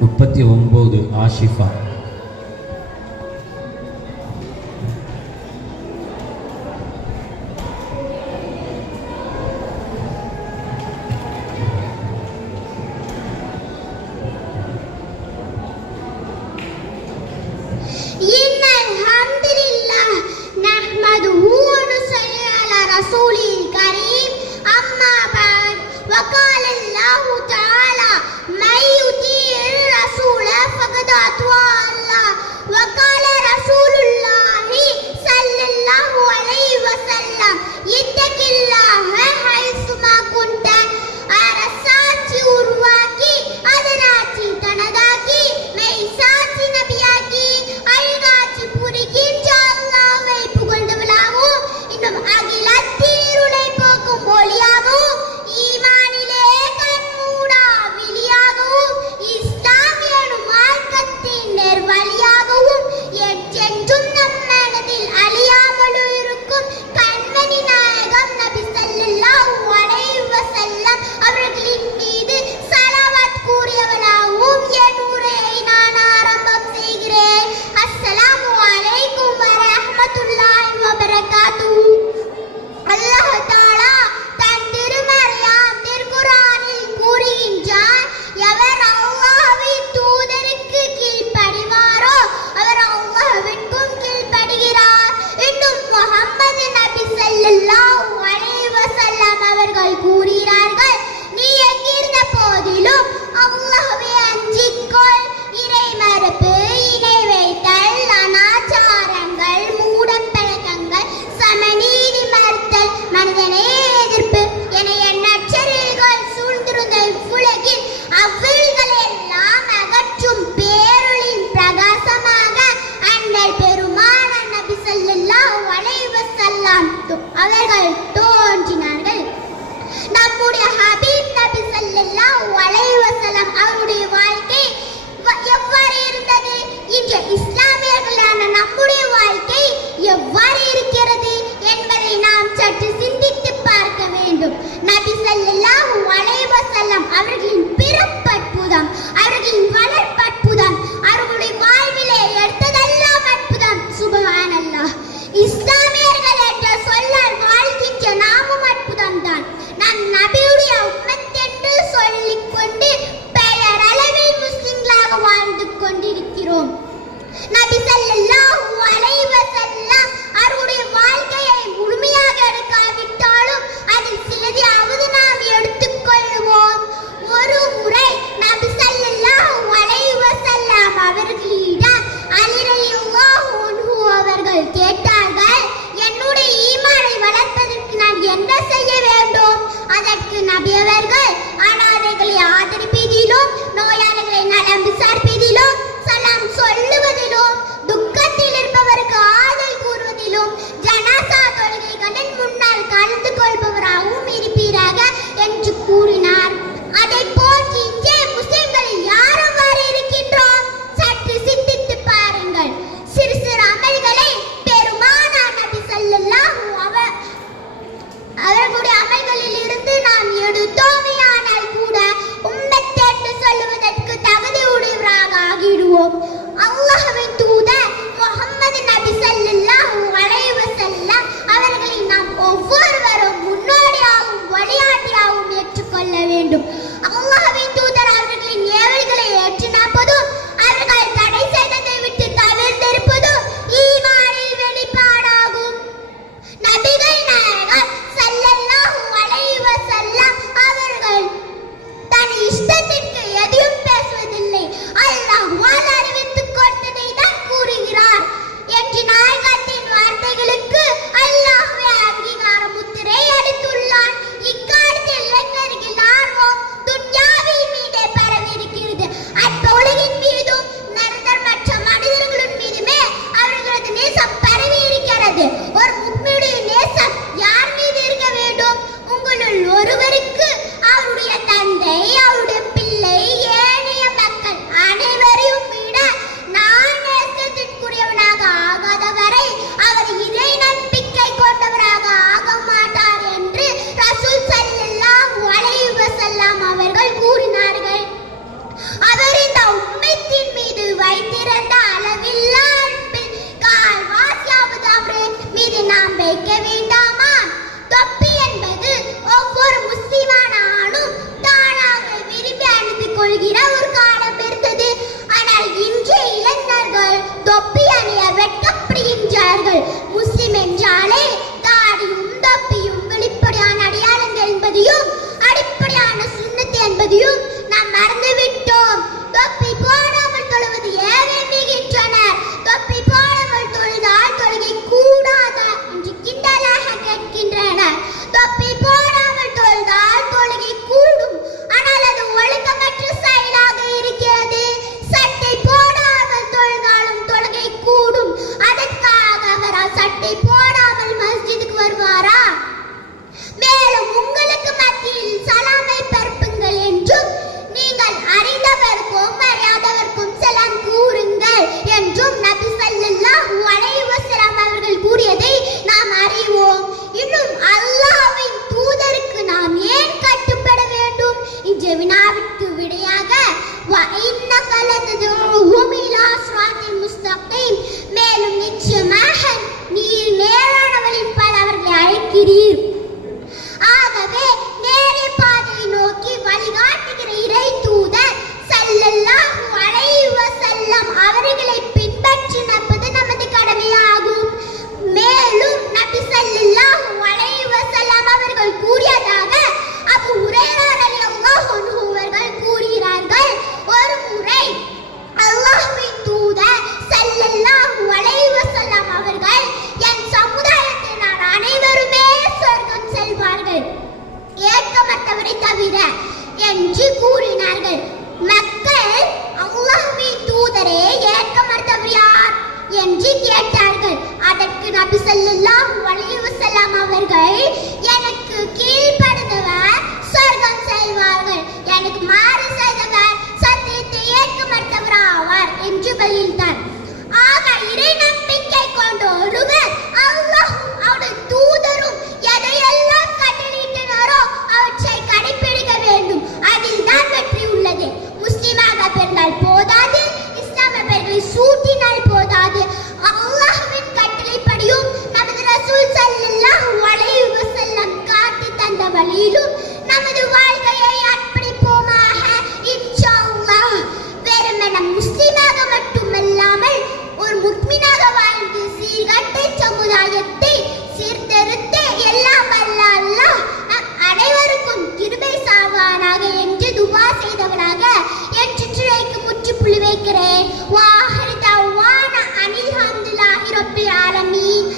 முப்பத்தி ஒம்பது ஆஷிஃபா. கொண்டிருக்கிறோம் நபி என்று கூறினார்கள். மக்கள் அல்லாஹ்வின் தூதரே ஏற்க மறுத்தவர் என்று கேட்டார்கள். அதற்கு நபி ஸல்லல்லாஹு அலைஹி அவர்கள் சொல்லி வைக்கிறேன் வாஹர் தவான அனில் ஹம்துல்லாஹி ரப்பில் ஆலமீன்